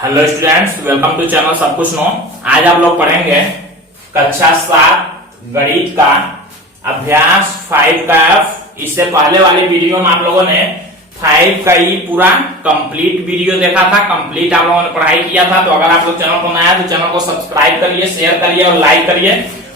Hello students, welcome to channel सब कुछ no. आज आप लोग पढ़ेंगे कक्षा 7 गणित का अभ्यास 5 का F। इससे पहले वाले वीडियो में आप लोगों ने 5 का ही पूरा कंप्लीट वीडियो देखा था, कंप्लीट आप लोगों ने पढ़ाई किया था। तो अगर आप लोग चैनल को नया है तो चैनल को सब्सक्राइब करिए, शेयर करिए और लाइक करिए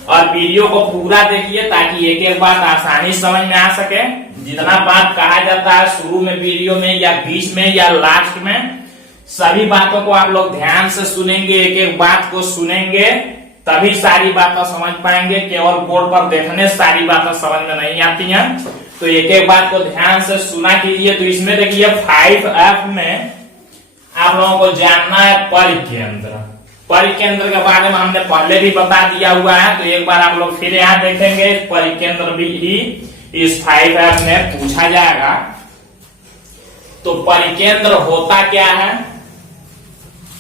और वीडियो को पूरा देखिए ताकि एक एक बात आसानी समझ में आ सके। जितना बात कहा जाता है शुरू में वीडियो में या बीच में या लास्ट में, सभी बातों को आप लोग ध्यान से सुनेंगे, एक एक बात को सुनेंगे तभी सारी बातें समझ पाएंगे। केवल बोर्ड पर देखने से सारी बातें समझ में नहीं आती हैं, तो एक एक बात को ध्यान से सुना कीजिए। तो इसमें देखिए 5F में आप लोगों को जानना है परिकेंद्र। परिकेंद्र के बारे में हमने पहले भी बता दिया हुआ है, तो एक बार आप लोग फिर यहाँ देखेंगे। परिकेंद्र भी इस 5F में पूछा जाएगा। तो परिकेंद्र होता क्या है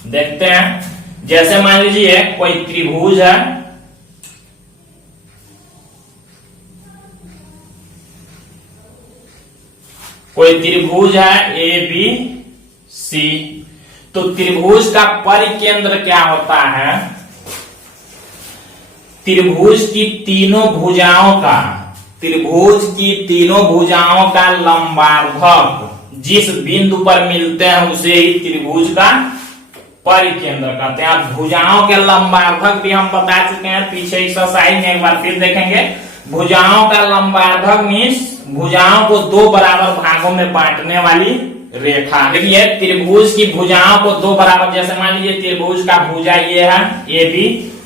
देखते हैं। जैसे मान लीजिए कोई त्रिभुज है, कोई त्रिभुज है ABC। तो त्रिभुज का परिकेंद्र क्या होता है? त्रिभुज की तीनों भुजाओं का लंबार्धक जिस बिंदु पर मिलते हैं उसे ही त्रिभुज का परिकेंद्र कहते हैं। अब भुजाओं के लंबार्धक भी हम बता चुके हैं पीछे एक्सरसाइज में, एक बार फिर देखेंगे। भुजाओं का लंबार्धक मीन्स भुजाओं को दो बराबर भागों में बांटने वाली रेखा। देखिए त्रिभुज की भुजाओं को दो बराबर, जैसे मान लीजिए त्रिभुज का भुजा ये है AB,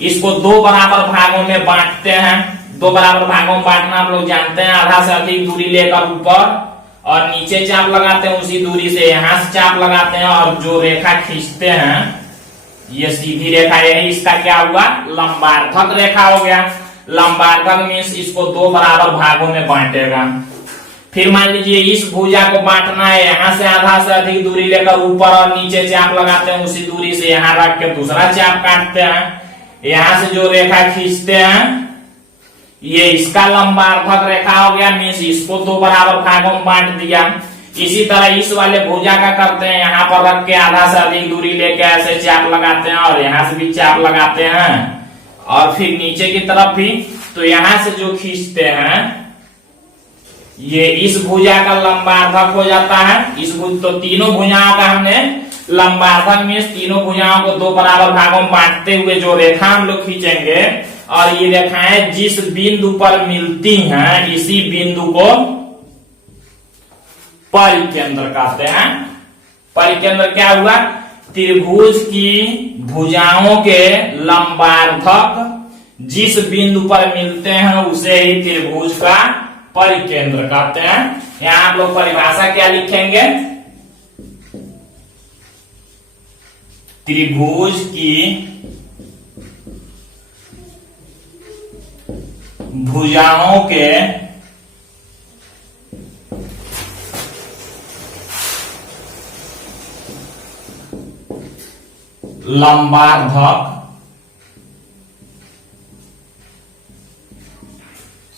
इसको दो बराबर भागों में बांटते हैं। दो बराबर भागों में बांटना आप लोग जानते हैं। आधा से अधिक दूरी लेकर ऊपर और नीचे चाप लगाते हैं, उसी दूरी से यहां से चाप लगाते हैं और जो रेखा खींचते हैं ये सीधी रेखा, यही इसका क्या हुआ? लंबार्धक रेखा हो गया। लंबार्धक मीन्स इसको दो बराबर भागों में बांटेगा। फिर मान लीजिए इस भुजा को बांटना है, यहाँ से आधा से अधिक दूरी लेकर ऊपर और नीचे चाप लगाते हैं, उसी दूरी से यहाँ रख के दूसरा चाप काटते हैं। यहाँ से जो रेखा खींचते हैं ये इसका लंबार्धक रेखा हो गया, मीन्स इसको दो बराबर भागों में बांट दिया। इसी तरह इस वाले भुजा का करते हैं, यहाँ पर रख के आधा से अधिक दूरी लेके ऐसे चाप लगाते हैं और यहाँ से भी चाप लगाते हैं और फिर नीचे की तरफ भी। तो यहाँ से जो खींचते हैं ये इस भुजा का लंबार्धक हो जाता है। तो तीनों भुजाओं का हमने लंबार्धक मीन्स तीनों भुजाओं को दो बराबर भागों में बांटते हुए जो रेखा हम लोग खींचेंगे और ये रेखाएं जिस बिंदु पर मिलती हैं इसी बिंदु को परिकेंद्र कहते हैं। परिकेंद्र क्या हुआ? त्रिभुज की भुजाओं के लंबार्धक जिस बिंदु पर मिलते हैं उसे ही त्रिभुज का परिकेंद्र कहते हैं। यहां आप लोग परिभाषा क्या लिखेंगे? त्रिभुज की भुजाओं के लंबार्धक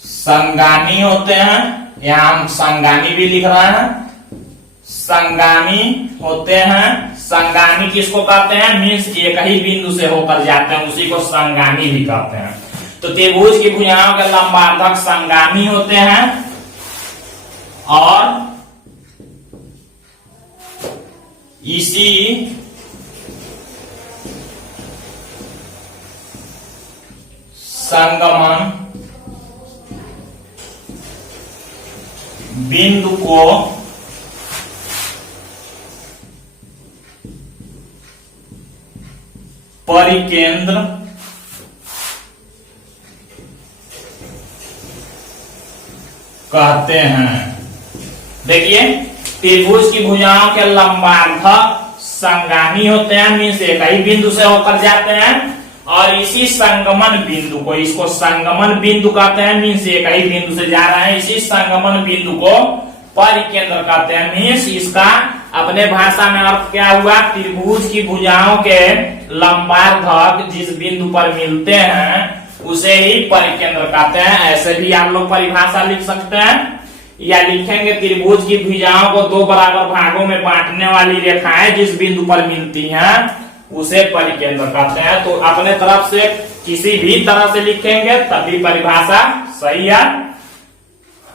संगामी होते हैं। यहां हम संगामी भी लिख रहे हैं, संगामी होते हैं। संगामी किसको कहते हैं? मीन्स एक ही बिंदु से होकर जाते हैं, उसी को संगामी भी कहते हैं। तो त्रिभुज की भुजाओं के लंबार्धक संगामी होते हैं और इसी संगमन बिंदु को परिकेंद्र कहते हैं। देखिए त्रिभुज की भुजाओं के लंबार्धक संगामी होते हैं, मीन्स एक ही बिंदु से होकर जाते हैं और इसी संगमन बिंदु को, इसको संगमन बिंदु कहते हैं, मीन्स एक ही बिंदु से जा रहे हैं। इसी संगमन बिंदु को परिकेंद्र कहते हैं। मीन्स इसका अपने भाषा में अर्थ क्या हुआ? त्रिभुज की भुजाओं के लंबार्धक जिस बिंदु पर मिलते हैं उसे ही परिकेंद्र कहते हैं। ऐसे भी आप लोग परिभाषा लिख सकते हैं या लिखेंगे त्रिभुज की भुजाओं को दो बराबर भागों में बांटने वाली रेखाएं जिस बिंदु पर मिलती हैं उसे परिकेंद्र कहते हैं। तो अपने तरफ से किसी भी तरह से लिखेंगे तभी परिभाषा सही है।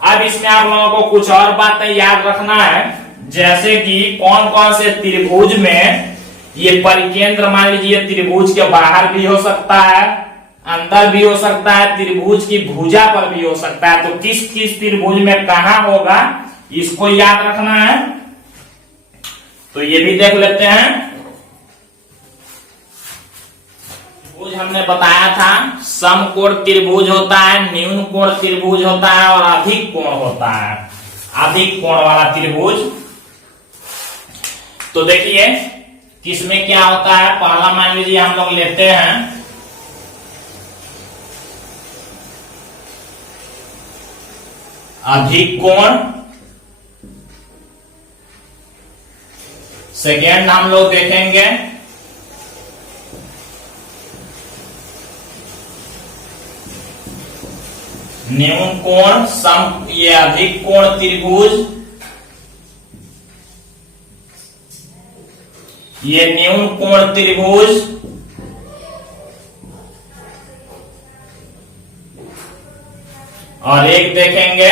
अब इसमें आप लोगों को कुछ और बातें याद रखना है, जैसे कि कौन कौन से त्रिभुज में ये परिकेंद्र, मान लीजिए त्रिभुज के बाहर भी हो सकता है, अंदर भी हो सकता है, त्रिभुज की भुजा पर भी हो सकता है। तो किस किस त्रिभुज में कहां होगा इसको याद रखना है। तो ये भी देख लेते हैं। त्रिभुज हमने बताया था समकोण त्रिभुज होता है, न्यून कोण त्रिभुज होता है और अधिक कोण होता है, अधिक कोण वाला त्रिभुज। तो देखिए किसमें क्या होता है। पहला मान लीजिए हम लोग लेते हैं अधिक कोण, सेकेंड हम लोग देखेंगे न्यून कोण, सम ये अधिक कोण त्रिभुज, ये न्यून कोण त्रिभुज, और एक देखेंगे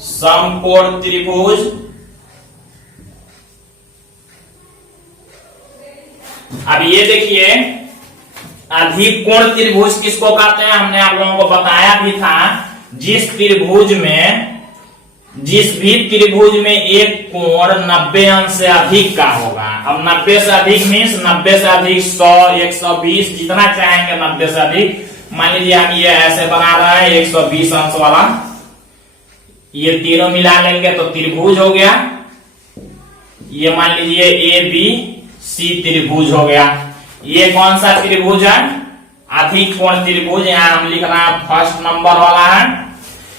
समकोण त्रिभुज। अब ये देखिए अधिक कोण त्रिभुज किसको कहते हैं, हमने आप लोगों को बताया भी था, जिस भी त्रिभुज में एक कोण 90 अंश से अधिक का होगा। अब 90 से अधिक मीन्स 90 से अधिक 100, 120 जितना चाहेंगे 90 से अधिक। मान लीजिए हम ये ऐसे बना रहे हैं 120 अंश वाला, ये तीनों मिला लेंगे तो त्रिभुज हो गया। ये मान लीजिए ए बी सी त्रिभुज हो गया। ये कौन सा त्रिभुज है, अधिक कोण त्रिभुज। यहाँ हम लिख रहे हैं फर्स्ट नंबर वाला है।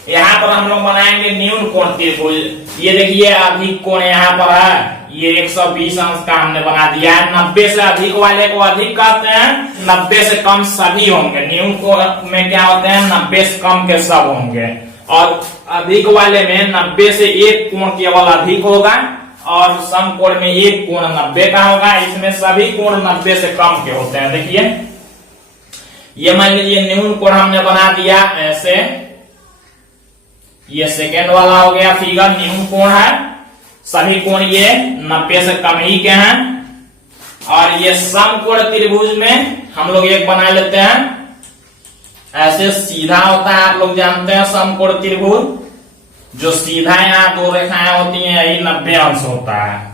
यहाँ पर हम लोग बनाएंगे न्यून कोण त्रिभुज। ये देखिए अधिक कोण यहाँ पर है, ये 120 अंश का हमने बना दिया है। 90 से अधिक वाले को अधिक कहते हैं, 90 से कम सभी होंगे। न्यून कोण में क्या होते हैं, 90 से कम के सब होंगे, और अधिक वाले में 90 से एक कोण केवल अधिक होगा और समकोण में एक कोण 90 का होगा। इसमें सभी कोण 90 से कम के होते हैं। देखिए ये मान लीजिए न्यून कोण हमने बना दिया ऐसे, ये सेकेंड वाला हो गया फिगर, न्यून कोण है, सभी कोण ये 90 से कम ही के हैं। और ये समकोण त्रिभुज में हम लोग एक बना लेते हैं, ऐसे सीधा होता है, आप लोग जानते हैं समकोण त्रिभुज, जो सीधा यहाँ दो रेखाएं होती हैं यही 90 अंश होता है।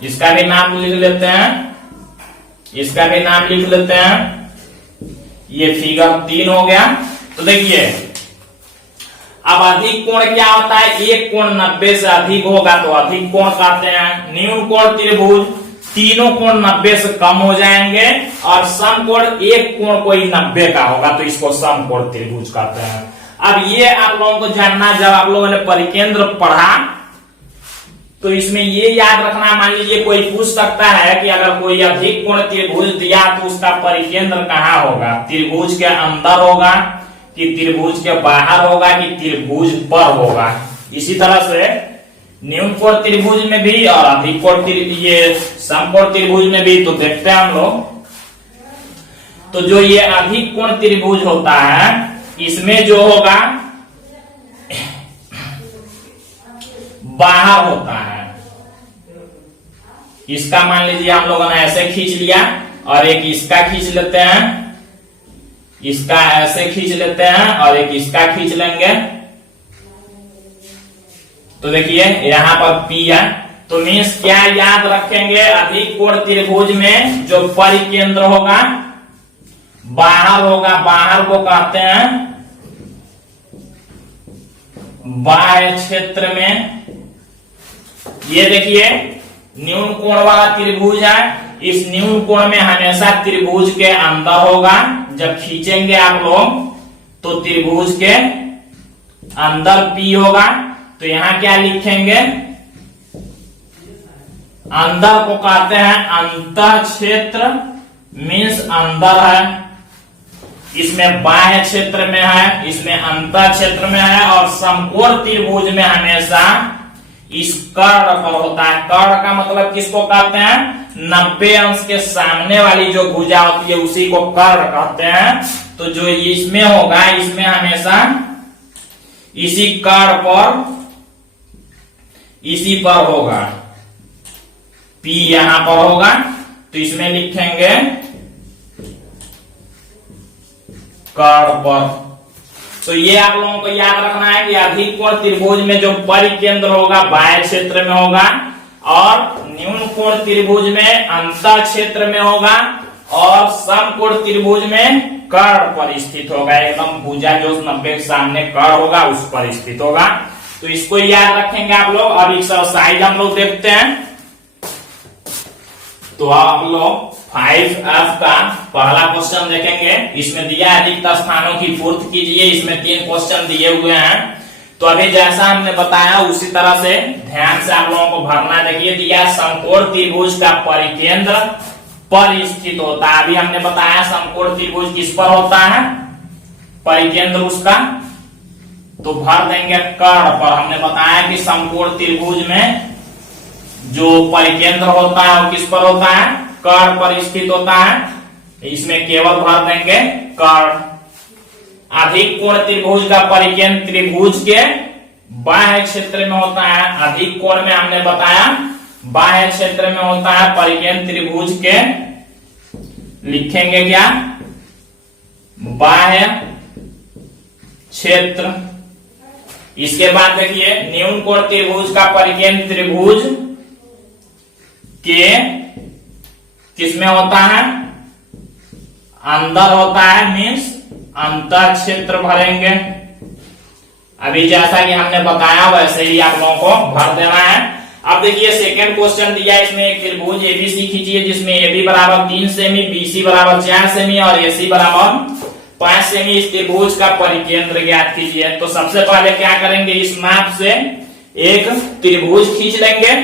इसका भी नाम लिख लेते हैं, इसका भी नाम लिख लेते हैं। ये फिगर 3 हो गया। तो देखिए अब अधिक कोण क्या होता है, एक कोण 90 से अधिक होगा तो अधिक कोण कहते हैं। न्यून कोण त्रिभुज तीनों कोण 90 से कम हो जाएंगे और समकोण एक कोण कोई 90 का होगा तो इसको समकोण त्रिभुज कहते हैं। अब ये आप लोगों को जानना, जब आप लोगों ने परिकेंद्र पढ़ा तो इसमें ये याद रखना, मान लीजिए कोई पूछ सकता है कि अगर कोई अधिक कोण त्रिभुज दिया तो उसका परिकेंद्र कहाँ होगा, त्रिभुज के अंदर होगा कि त्रिभुज के बाहर होगा कि त्रिभुज पर होगा। इसी तरह से न्यून कोण त्रिभुज में भी और अधिक कोण ये समकोण त्रिभुज में भी। तो देखते हैं हम लोग, तो जो ये अधिक कोण त्रिभुज होता है इसमें जो होगा बाहर होता है। इसका मान लीजिए हम लोगों ने ऐसे खींच लिया और एक इसका खींच लेते हैं, इसका ऐसे खींच लेते हैं और एक इसका खींच लेंगे। तो देखिए यहाँ पर P है, तो मीन्स क्या याद रखेंगे, अधिक कोण त्रिभुज में जो परिकेंद्र होगा बाहर होगा, बाहर को कहते हैं बाह्य क्षेत्र में। ये देखिए न्यून कोण वाला त्रिभुज है, इस न्यून कोण में हमेशा त्रिभुज के अंदर होगा। जब खींचेंगे आप लोग तो त्रिभुज के अंदर P होगा। तो यहां क्या लिखेंगे, अंदर को कहते हैं अंतः क्षेत्र, मीन्स अंदर है। इसमें बाह्य क्षेत्र में है, इसमें अंतर क्षेत्र में है, और समकोण त्रिभुज में हमेशा इस कर्ण पर होता है। कर्ण का मतलब किसको कहते हैं? 90 अंश के सामने वाली जो भुजा होती है उसी को कर्ण कहते हैं। तो जो इसमें होगा, इसमें हमेशा इसी कर्ण पर, इसी पर होगा, P यहां पर होगा, तो इसमें लिखेंगे कर्ण पर। तो ये आप लोगों को याद रखना है कि अधिक कोण त्रिभुज में जो परिकेंद्र होगा बाह्य क्षेत्र में होगा, और न्यून कोण त्रिभुज में अंतर क्षेत्र में होगा, और समकोण त्रिभुज में कर्ण पर स्थित होगा। एकदम भुजा जो 90 के सामने कर्ण होगा उस पर स्थित होगा। तो इसको याद रखेंगे आप लोग। अब एक्सरसाइज हम लोग देखते हैं। तो आप लोग 5F का पहला क्वेश्चन देखेंगे। इसमें दिया है रिक्त स्थानों की पूर्ति कीजिए। इसमें 3 क्वेश्चन दिए हुए हैं। तो अभी जैसा हमने बताया उसी तरह से ध्यान से आप लोगों को भरना। देखिए दिया समकोण त्रिभुज का परिकेंद्र पर स्थित होता है। अभी हमने बताया समकोण त्रिभुज किस पर होता है, परिकेंद्र उसका, तो भर देंगे कर्ण पर। हमने बताया कि समकोण त्रिभुज में जो परिकेंद्र होता है वो किस पर होता है, कर्ण पर स्थित होता है। इसमें केवल भर देंगे कर्ण। अधिक कोण त्रिभुज का परिकेंद्र त्रिभुज के बाह्य क्षेत्र में होता है। अधिक कोण में हमने बताया बाह्य क्षेत्र में होता है परिकेंद्र त्रिभुज के, लिखेंगे क्या, बाह्य क्षेत्र। इसके बाद देखिए न्यून कोण त्रिभुज का परिकेंद्र त्रिभुज के किसमें होता है, अंदर होता है, मीन्स अंतर क्षेत्र भरेंगे। अभी जैसा कि हमने बताया वैसे ही आप लोगों को भर देना है। अब देखिए सेकंड क्वेश्चन दिया है। इसमें एक त्रिभुज एबीसी खींचिए जिसमें AB बराबर 3 सेमी, BC बराबर 4 सेमी और AC बराबर 5 सेमी। इस त्रिभुज का परिकेंद्र ज्ञात कीजिए। तो सबसे पहले क्या करेंगे, इस माप से एक त्रिभुज खींच लेंगे।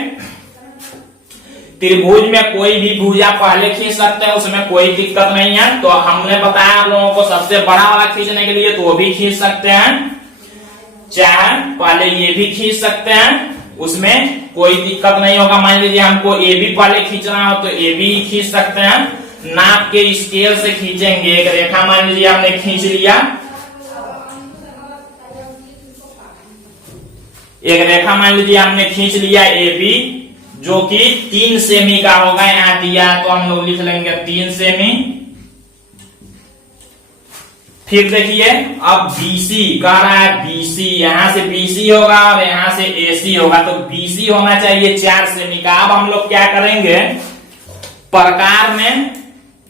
त्रिभुज में कोई भी भुजा पहले खींच सकते हैं, उसमें कोई दिक्कत नहीं है। तो हमने बताया आप लोगों को सबसे बड़ा वाला खींचने के लिए, तो वो भी खींच सकते हैं, चाहे पहले ये भी खींच सकते हैं, उसमें कोई दिक्कत नहीं होगा। मान लीजिए हमको ए बी पहले खींचना हो तो ए बी खींच सकते हैं। नाप के स्केल से खींचेंगे। एक रेखा मान लीजिए हमने खींच लिया, एक रेखा मान लीजिए हमने खींच लिया ए बी, जो कि 3 सेमी का होगा। यहाँ दिया तो हम लोग लिख लेंगे 3 सेमी। फिर देखिए अब BC कह रहा है, BC यहां से BC होगा और यहां से AC होगा, तो BC होना चाहिए 4 सेमी का। अब हम लोग क्या करेंगे, प्रकार में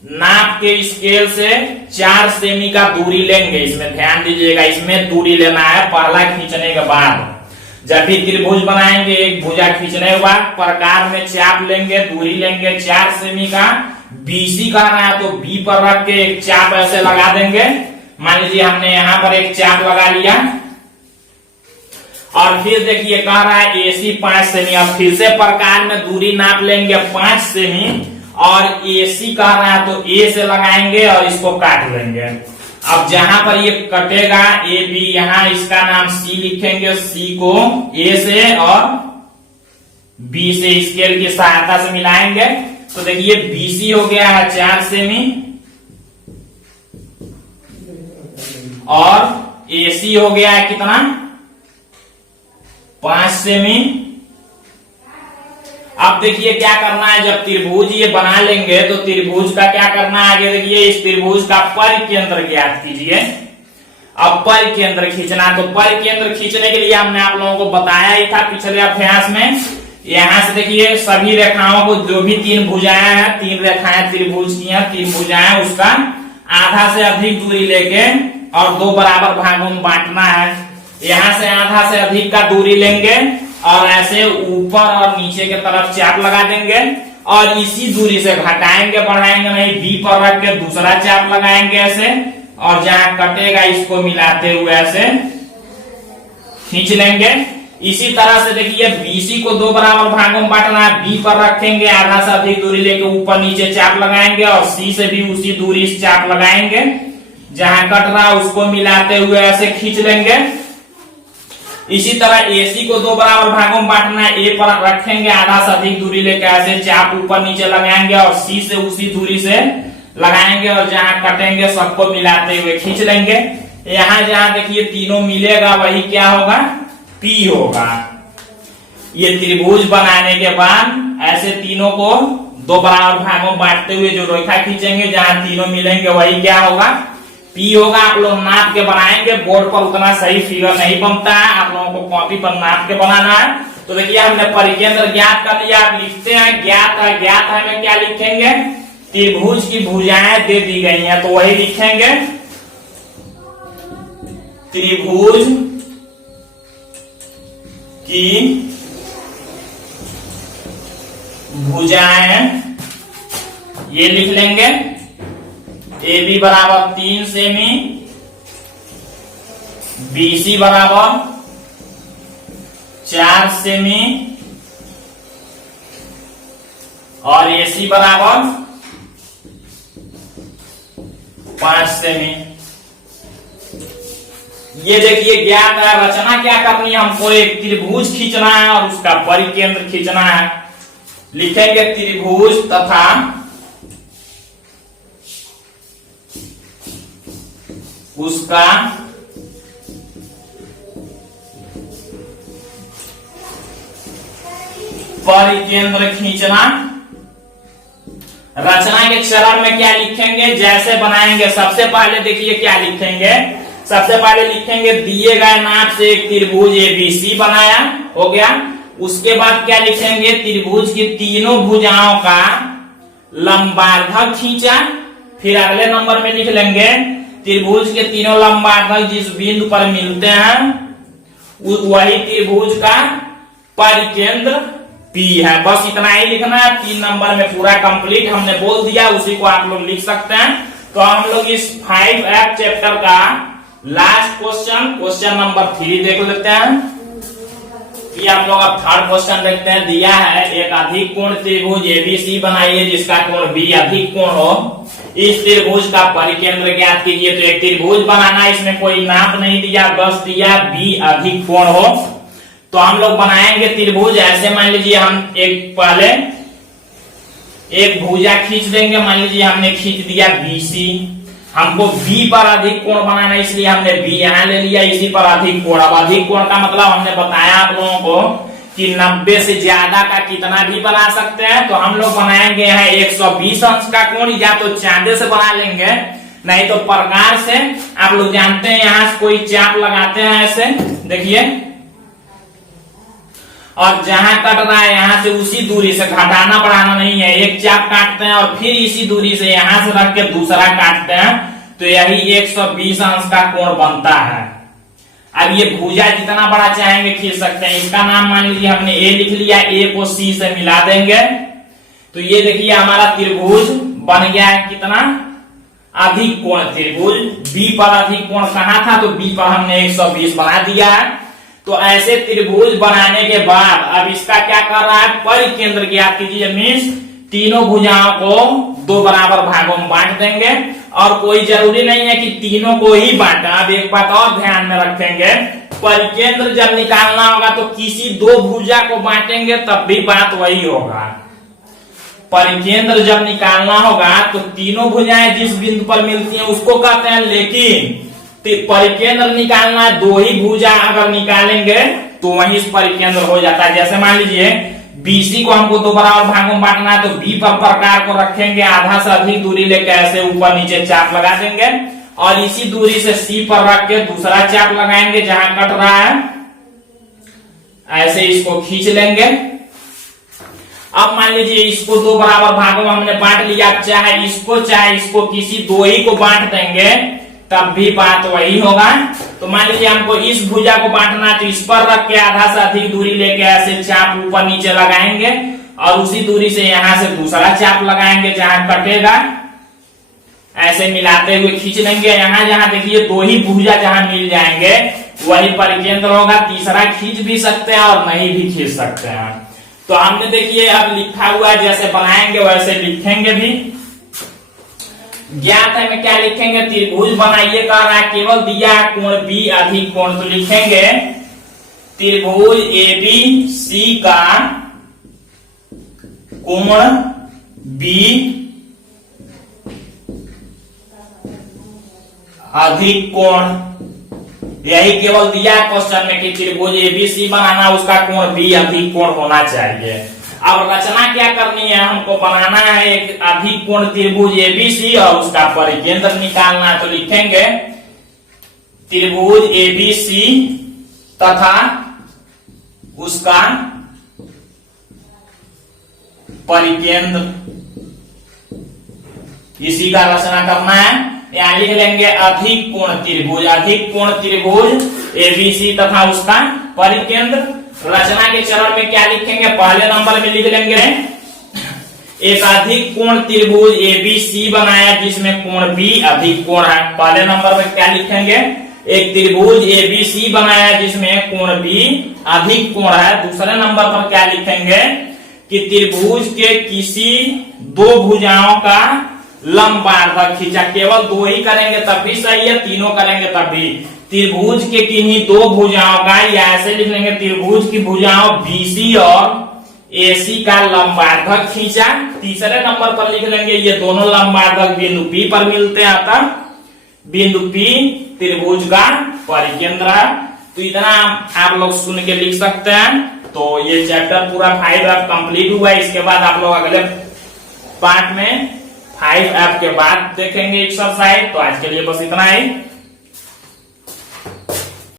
नाप के स्केल से 4 सेमी का दूरी लेंगे। इसमें ध्यान दीजिएगा, इसमें दूरी लेना है पहला खींचने के बाद। जब भी त्रिभुज बनाएंगे एक भुजा खींचने के बाद प्रकार में चाप लेंगे, दूरी लेंगे 4 सेमी का। BC कह रहा है तो B पर रख के एक चाप ऐसे लगा देंगे। मान लीजिए हमने यहां पर एक चाप लगा लिया, और फिर देखिए कह रहा है AC 5 सेमी। अब फिर से प्रकार में दूरी नाप लेंगे 5 सेमी, और AC कह रहा है तो A से लगाएंगे और इसको काट लेंगे। अब जहां पर ये कटेगा AB, यहां इसका नाम C लिखेंगे। C को A से और B से स्केल की सहायता से मिलाएंगे। तो देखिए BC हो गया है 4 सेमी और AC हो गया है कितना, 5 सेमी। अब देखिए क्या करना है, जब त्रिभुज ये बना लेंगे तो त्रिभुज का क्या करना है आगे। देखिए इस त्रिभुज का परिकेंद्र ज्ञात कीजिए। अब परिकेंद्र खींचना, तो परिकेंद्र खींचने के लिए हमने आप लोगों को बताया ही था पिछले अभ्यास में। यहां से देखिए सभी रेखाओं को, जो भी 3 भुजाएं हैं, 3 रेखाएं त्रिभुज की हैं, 3 भुजाएं, उसका आधा से अधिक दूरी लेके और 2 बराबर भागों में बांटना है। यहां से आधा से अधिक का दूरी लेंगे और ऐसे ऊपर और नीचे के तरफ चाप लगा देंगे, और इसी दूरी से घटाएंगे बढ़ाएंगे नहीं, B पर रख के दूसरा चाप लगाएंगे ऐसे, और जहां कटेगा इसको मिलाते हुए ऐसे खींच लेंगे। इसी तरह से देखिए BC को 2 बराबर भागों में बांटना है। B पर रखेंगे, आधा से अधिक दूरी लेके ऊपर नीचे चाप लगाएंगे, और C से भी उसी दूरी से चाप लगाएंगे। जहां कट रहा है उसको मिलाते हुए ऐसे खींच लेंगे। इसी तरह AC को दो बराबर भागों में बांटना है, A पर रखेंगे, आधा से अधिक दूरी लेकर ऐसे चाप ऊपर नीचे लगाएंगे और C से उसी दूरी से लगाएंगे और जहां कटेंगे सबको मिलाते हुए खींच लेंगे। यहाँ जहां देखिए तीनों मिलेगा वही क्या होगा, P होगा। ये त्रिभुज बनाने के बाद ऐसे तीनों को दो बराबर भागों में बांटते हुए जो रेखा खींचेंगे जहां तीनों मिलेंगे वही क्या होगा, P होगा। आप लोग नाप के बनाएंगे, बोर्ड पर उतना सही फिगर नहीं बनता है, आप लोगों को कॉपी पर नाप के बनाना है। तो देखिए हमने परिकेंद्र ज्ञात कर लिया, आप लिखते हैं ज्ञात है में क्या लिखेंगे, त्रिभुज की भुजाएं दे दी गई हैं तो वही लिखेंगे, त्रिभुज की भुजाएं, ये लिख लेंगे। AB बराबर 3 सेमी, BC बराबर 4 सेमी और AC बराबर 5 सेमी। ये देखिए ज्ञात है। रचना क्या करनी है, हमको एक त्रिभुज खींचना है और उसका परिकेंद्र खींचना है। लिखेंगे त्रिभुज तथा उसका परिकेंद्र खींचना। रचना के चरण में क्या लिखेंगे, जैसे बनाएंगे सबसे पहले देखिए क्या लिखेंगे, सबसे पहले लिखेंगे दिए गए नाप से एक त्रिभुज ABC बनाया, हो गया। उसके बाद क्या लिखेंगे, त्रिभुज की तीनों भुजाओं का लंबार्धक खींचा। फिर अगले नंबर में लिख लेंगे त्रिभुज के तीनों लंबार्धक जिस बिंदु पर मिलते हैं वही त्रिभुज का परिकेंद्र P है। बस इतना ही लिखना है। 3 नंबर में पूरा कंप्लीट हमने बोल दिया, उसी को आप लोग लिख सकते हैं। तो हम लोग इस 5F चैप्टर का लास्ट क्वेश्चन नंबर 3 देख लेते हैं। कि हम लोग अब थर्ड क्वेश्चन देखते हैं। दिया है एक अधिक कोण त्रिभुज ABC बनाइए जिसका कोण B अधिक कोण हो। इस त्रिभुज का परिकेंद्र ज्ञात कीजिए। तो एक त्रिभुज बनाना, इसमें कोई नाप नहीं दिया, बस दिया B अधिक कोण हो। तो हम लोग बनाएंगे त्रिभुज ऐसे। मान लीजिए हम एक पहले एक भुजा खींच देंगे। मान लीजिए हमने खींच दिया BC। हमको B पर अधिक कोण बनाना, इसलिए हमने B यहाँ ले लिया, इसी पर अधिक कोण। अब अधिक कोण का मतलब हमने बताया आप लोगों को कि 90 से ज्यादा का कितना भी बना सकते हैं। तो हम लोग बनाएंगे यहाँ 120 अंश का कोण, या तो चांदे से बना लेंगे, नहीं तो प्रकार से। आप लोग जानते हैं यहाँ से कोई चाप लगाते हैं ऐसे, देखिए, और जहां कट रहा है यहाँ से उसी दूरी से, घटाना बढ़ाना नहीं है। एक चाप काटते हैं और फिर इसी दूरी से यहां से रख के दूसरा काटते हैं, तो यही 120 अंश का कोण बनता है। अब ये भुजा जितना बड़ा चाहेंगे खींच सकते हैं। इसका नाम मान लीजिए हमने A लिख लिया, A को C से मिला देंगे। तो ये देखिए हमारा त्रिभुज बन गया है कितना, अधिक कोण त्रिभुज। B पर अधिक कोण कहाँ था, तो B पर हमने 120 बना दिया है। तो ऐसे त्रिभुज बनाने के बाद अब इसका क्या कर रहा है, परिकेंद्र ज्ञात कीजिए। मीन्स तीनों भुजाओं को दो बराबर भागों में बांट देंगे, और कोई जरूरी नहीं है कि तीनों को ही बांटा। अब एक बात और ध्यान में रखेंगे, परिकेंद्र जब निकालना होगा तो किसी दो भुजा को बांटेंगे तब भी बात वही होगा। परिकेंद्र जब निकालना होगा तो तीनों भुजाएं जिस बिंदु पर मिलती हैं उसको कहते हैं, लेकिन परिकेंद्र निकालना है, दो ही भुजा अगर निकालेंगे तो वहीं परिकेंद्र हो जाता है। जैसे मान लीजिए BC को हमको दो बराबर भागों में बांटना है, तो B पर प्रकार को रखेंगे, आधा से अधिक दूरी लेकर ऐसे ऊपर नीचे चाप लगा देंगे, और इसी दूरी से C पर रख के दूसरा चाप लगाएंगे जहां कट रहा है, ऐसे इसको खींच लेंगे। अब मान लीजिए इसको दो बराबर भागों में हमने बांट लिया, चाहे इसको किसी दो ही को बांट देंगे तब भी बात वही होगा। तो मान लीजिए हमको इस भुजा को बांटना है, तो इस पर रख के आधा से अधिक दूरी लेके ऐसे चाप ऊपर नीचे लगाएंगे, और उसी दूरी से यहां से दूसरा चाप लगाएंगे जहां कटेगा, ऐसे मिलाते हुए खींच लेंगे। यहाँ जहां देखिए दो ही भुजा जहां मिल जाएंगे वही परिकेंद्र होगा। तीसरा खींच भी सकते हैं और नहीं भी खींच सकते हैं। तो हमने देखिए अब लिखा हुआ, जैसे बनाएंगे वैसे लिखेंगे भी। ज्ञात है में क्या लिखेंगे, त्रिभुज बनाइए कह रहा है, केवल दिया कोण बी अधिक कोण, तो लिखेंगे त्रिभुज एबी सी का कोण बी अधिक कोण, यही केवल दिया क्वेश्चन में कि त्रिभुज एबीसी बनाना, उसका कोण बी अधिक कोण होना चाहिए। अब रचना क्या करनी है, हमको बनाना है एक अधिक कोण त्रिभुज एबीसी और उसका परिकेंद्र निकालना है, तो लिखेंगे त्रिभुज एबीसी तथा उसका परिकेंद्र, इसी का रचना करना है। यहाँ लिख लेंगे अधिक कोण त्रिभुज, अधिक कोण त्रिभुज एबीसी तथा उसका परिकेंद्र। रचना के चरण में क्या लिखेंगे, पहले नंबर में लिख लेंगे एक अधिक कोण त्रिभुज एबीसी बनाया जिसमें कोण बी अधिक कोण है। पहले नंबर में क्या लिखेंगे, एक त्रिभुज एबीसी बनाया जिसमें कोण बी अधिक कोण है। दूसरे नंबर पर क्या लिखेंगे कि त्रिभुज के किसी दो भुजाओं का लंबार्धक खींचा, केवल दो ही करेंगे तब भी सही है, तीनों करेंगे तब भी। त्रिभुज के किन्हीं दो भुजाओं का, या ऐसे लिख लेंगे त्रिभुज की भुजाओं बीसी और एसी का लंबार्धक खींचा। तीसरे नंबर पर लिख लेंगे ये दोनों लंबार्धक बिंदु पी पर मिलते हैं, अतः बिंदु पी त्रिभुज का परिकेंद्र है। तो इतना आप लोग सुन के लिख सकते हैं। तो ये चैप्टर पूरा 5F कंप्लीट हुआ है। इसके बाद आप लोग अगले पार्ट में 5F के बाद देखेंगे एक्सरसाइज। तो आज के लिए बस इतना ही।